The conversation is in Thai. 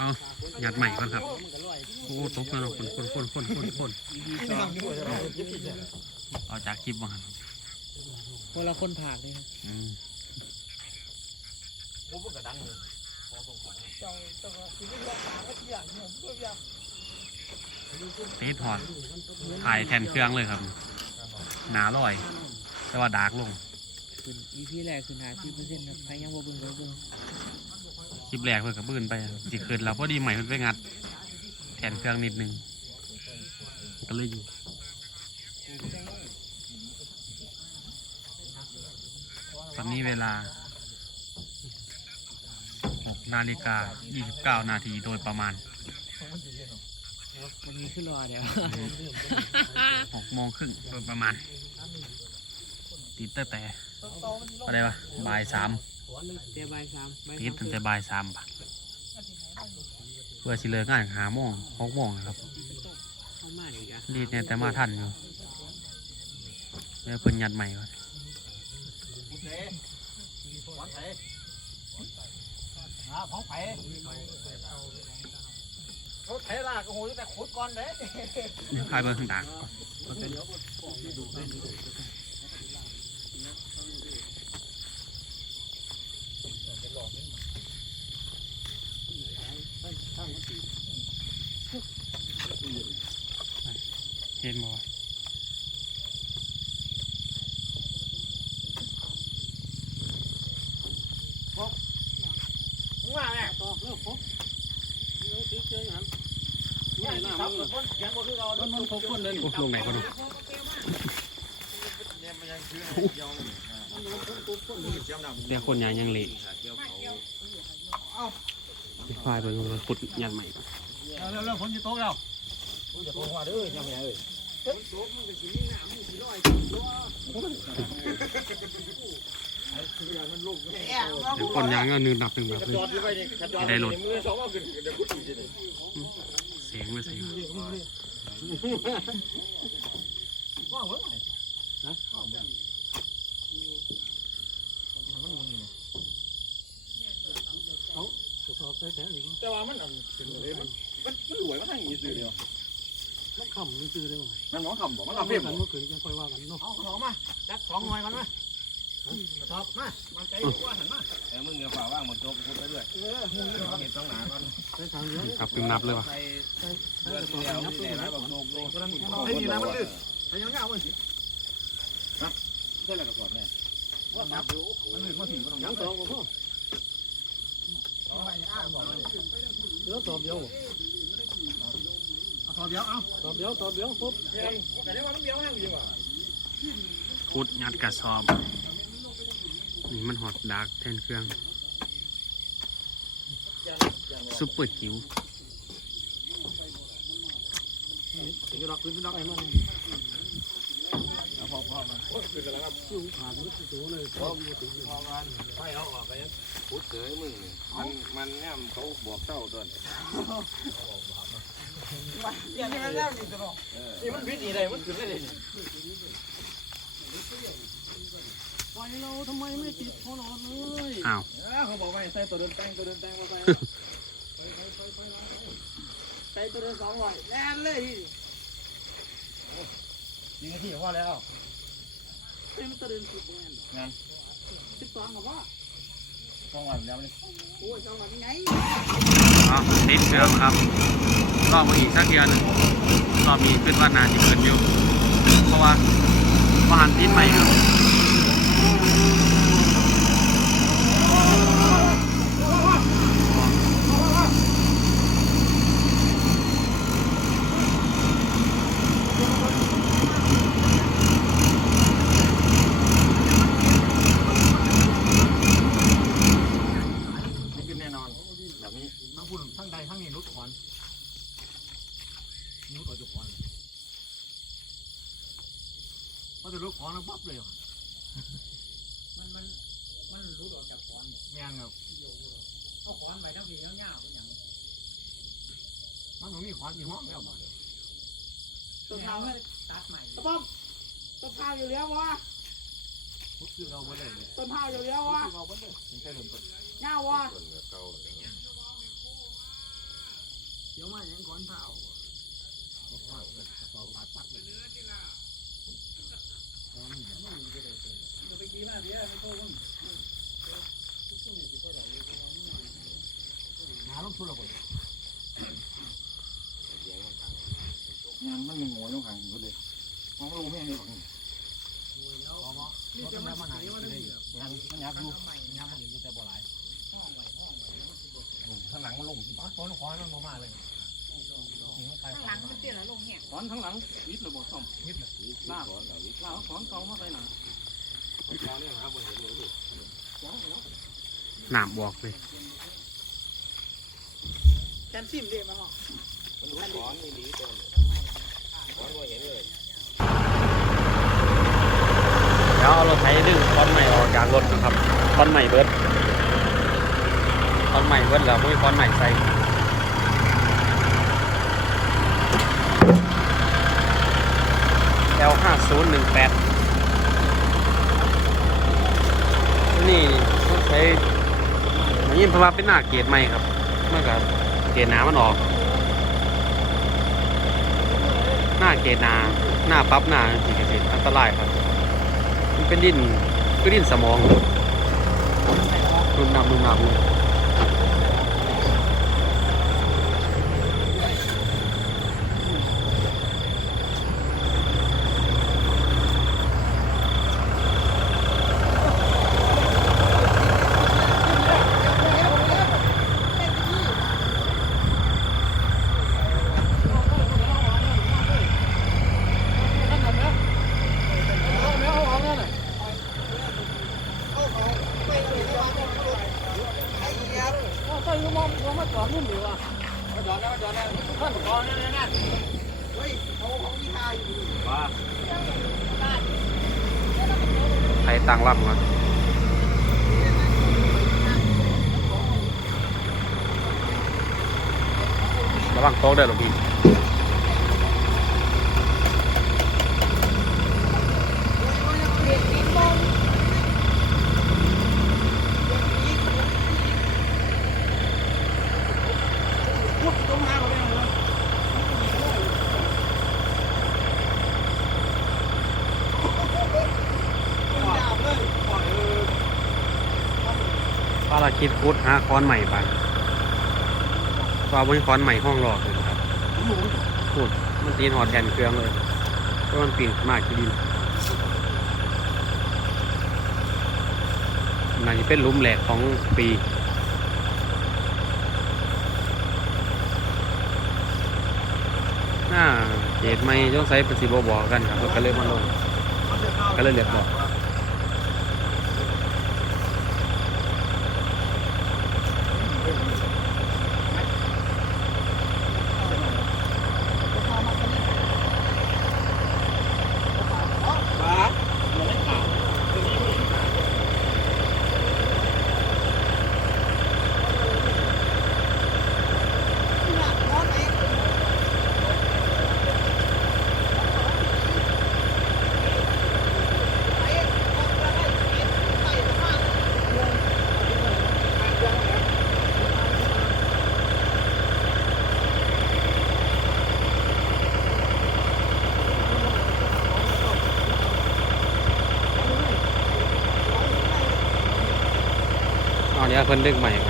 เอาหยัดใหม่ก่อนครับ โอ้ตกแล้วคนคนคนคนคนคนเอาจากคลิปมาครับคนละคนผากเลยครับอืมเตะถอดถ่ายแทนเครื่องเลยครับ หนาลอย แต่ว่าดาร์กลงขึ้นอีพีแรกคือหาที่เปอร์เซ็นต์ครับใครยังบ่เบิ่งก็เบิ่ง คลิปแรกเพื่อกับบื้นไปสิคืนเราพอดีใหม่เพิ่นไปงัด แทนเครื่องนิดนึงก็เลยอยู่ตอนนี้เวลา6นาฬิกา 29 นาทีโดยประมาณวันนี้ขึ้นรอเดี๋ยว6โมงครึ่งโดยประมาณ ติดตั้งแต่อะไรวะบ่ายสาม เดี๋ยวบ่ายสามบ่ายติดสามตั้งแต่บ่ายสามปะเพื่อสิเลิกงานหาโมงหกโมงนะครับเข้ามาอีกอะรีดเนี่ยแต่มาทันอยู่เดี๋ยวเพิ่นยัดใหม่ก่อนหาของไผ่รถไถลากโอ้โหตั้งแต่ขุดก่อนเด้เดี๋ยวพายเบิ่งข้างดักเห็ นบ่วะว่าแม่ต่อเรื่องผมเรื่องที่เจออย่างนั้นง่ายนะมันเสียงบ่คือเรามันมันพบคนเดินโอ้ลงไหนก่อนเนาะเดี๋ยวคนยังยังเละพายเบิ่งว่าขุดยัดใหม่ก่อนเร็วเร็วฝนจะตกแล้วจะตกว่าเด้อยังไงเอ้ย เดี๋ยวคนยังก็นึกนับหนึ่งแบบนี้จอดอยู่ไปนี่จอดได้รถมือสองเอาขึ้นเดี๋ยวขุดอีกทีนึงเสียงเลยเสียงว่างเว้ยนะแต่ว่ามันมันมันมันรวยมาทางนี้ซื้อเดียว มันขำมันซื้อได้ไหมมันน้องคำบอกมันเราคำเรีเพี้ยยกมกันเมื่อคืนยังค่อยว่ากันเนาะเอาของมาจัดสองหน่วยก่อนมาสอบมามันใจกว่าหันมาแต่มึงเดี๋ยวฝ่าว่างหมดโจ๊กพูดไปเรื่อยเออหูยเห็นต้องหนาก่อนใช้ทางเดียวครับนึงนับเลยว่ะใส่เพื่อนที่แล้วที่ไหนนะบอกโจ๊กโจ๊กไอ้นี่นะมันดื้อไอ้ยังเงามันสิเพื่อนอะไรกับก่อนเนี่ยว่านับอยู่มันดื้อมาถึงมันต้องยัยังงสองก็พอเอาไปอ้างบอกเลยเดี๋ยวตอบเดียวเอาต่อเดียวเอาตอบเดียวตอบเดียวปุ๊บเดี๋ยวแต่ได้ว่ามันเดียวแห้งดีกว่าขุดยัดกระสอบ นี่มันหอดดาร์กแทนเครื่อง ซุปเปอร์จิ๋วถึงจะรักขึ้นจะรักไอ้มันแล้วพอพอมาคิวขาดมันตัวเลยพอมาถึงพอกันไปเอาออกไปยังพูดเกยมึงนี่มันมันเนี่ยเขาบอกเศร้าตัว อย่างนี้มันแล้วนี่ตลอดนี่มันพิษนี่เลยมันขึ้นได้เลยไปเราทำไมไม่ติดพอนอนเลยอ้าวเขาบอกว่าใส่ตัวเดินแป้งตัวเดินแป้งมาใส่ใส่ตัวเดินสองร้อยแน่นเลยยิงที่ว่าแล้วเฮ้ยมันตัวเดินสิบแม่นสิบสองกับว่าสองวันแล้วนี่โอ้ยจังหวะนี้ไงเอาติดเครื่องครับ รอบมาอีกสักเดือนหนึ่งรอบนี้ขึ้นว่านาจะเกินอยู่เพราะว่าว่าหันติดใหม่ครับนี่ขึ้นแน่นอนแบบนี้ทั้งคุณทั้งใดทั้งนี้นุดขอน นุดขอนจุกขอนพอจะลุกขอนแล้วปั๊บเลยมันมันมันรู้ออกจากขอนแม่งครับเอาขอนไปทั้งปีเงาๆเป็นอย่างมันต้องมีขอนมีห้องแล้วบ่ต้นเท้าตัดใหม่ป้อมต้นข้าวอยู่แล้ววะพุทธคือเราบ่ได้เลยต้นข้าวอยู่แล้ววะเราบ่ได้ถึงแค่เริ่มต้นเงาวะส่วนเก่าดี๋ยวมาอย่างก่อนเผา ไปกี่มาเดี๋ยวไม่โทษมึง หาลงทุนละคนงานมันยังงอยต้องขังอยู่เลยมองลงแม่ให้หรอกนี่จะมาไหนมาได้งานมันยับอยู่ยามมันอยู่แต่บ่หลายข้างหลังมันลงสิตอนคนคอยมันบ่มาเลยข้างหลังมันเตี้ยแล้วลงแห้งถอนทั้งหลังวิทย์ระบบซ่อมนิดเลยลากลากถอนเก่ามาใส่หนาตอนนี้ หนามบอกเลยแคนซิมเรียมาหรอมันรู้ถอนนี่ดีตัวถอนบ่เห็นเลยเดี๋ยวเอารถไถดึงคอนใหม่ออกจากรถนะครับคอนใหม่เบิดคอนใหม่เบิดแล้วไม่คอนใหม่ใส่ L ห้าศูนย์หนึ่งแปด นี่ต้ใช้มันยิ่งเพราะว่าเป็นหน้าเกียร์ใหม่ครับเมื่อกับเกียร์น้ำมันออก หน้าเกียร์นาหน้าปั๊บหน้าจริงๆอันตรายครับ มันเป็นดินก็ดินสมองนุ่มนำนุ่มนำ เลยไทยต่างลำก่อนระวังโต๊ะด้หรอพี่ ภารกิจพุดหาค้อนใหม่ไปว่าบนค้อนใหม่ห้องรอเลยครับพูดมันตีนหอดแดนเครื่องเลยเพราะมันปีนมากที่ดินมันจะเป็นลุมแหลกของปีน่าเหตุไม่ต้องใช้เป็นสีบบอกกันครับก็เลยมาลงก็เลยเรียบอกเอย วเพิ่นดึกใหม่ครับ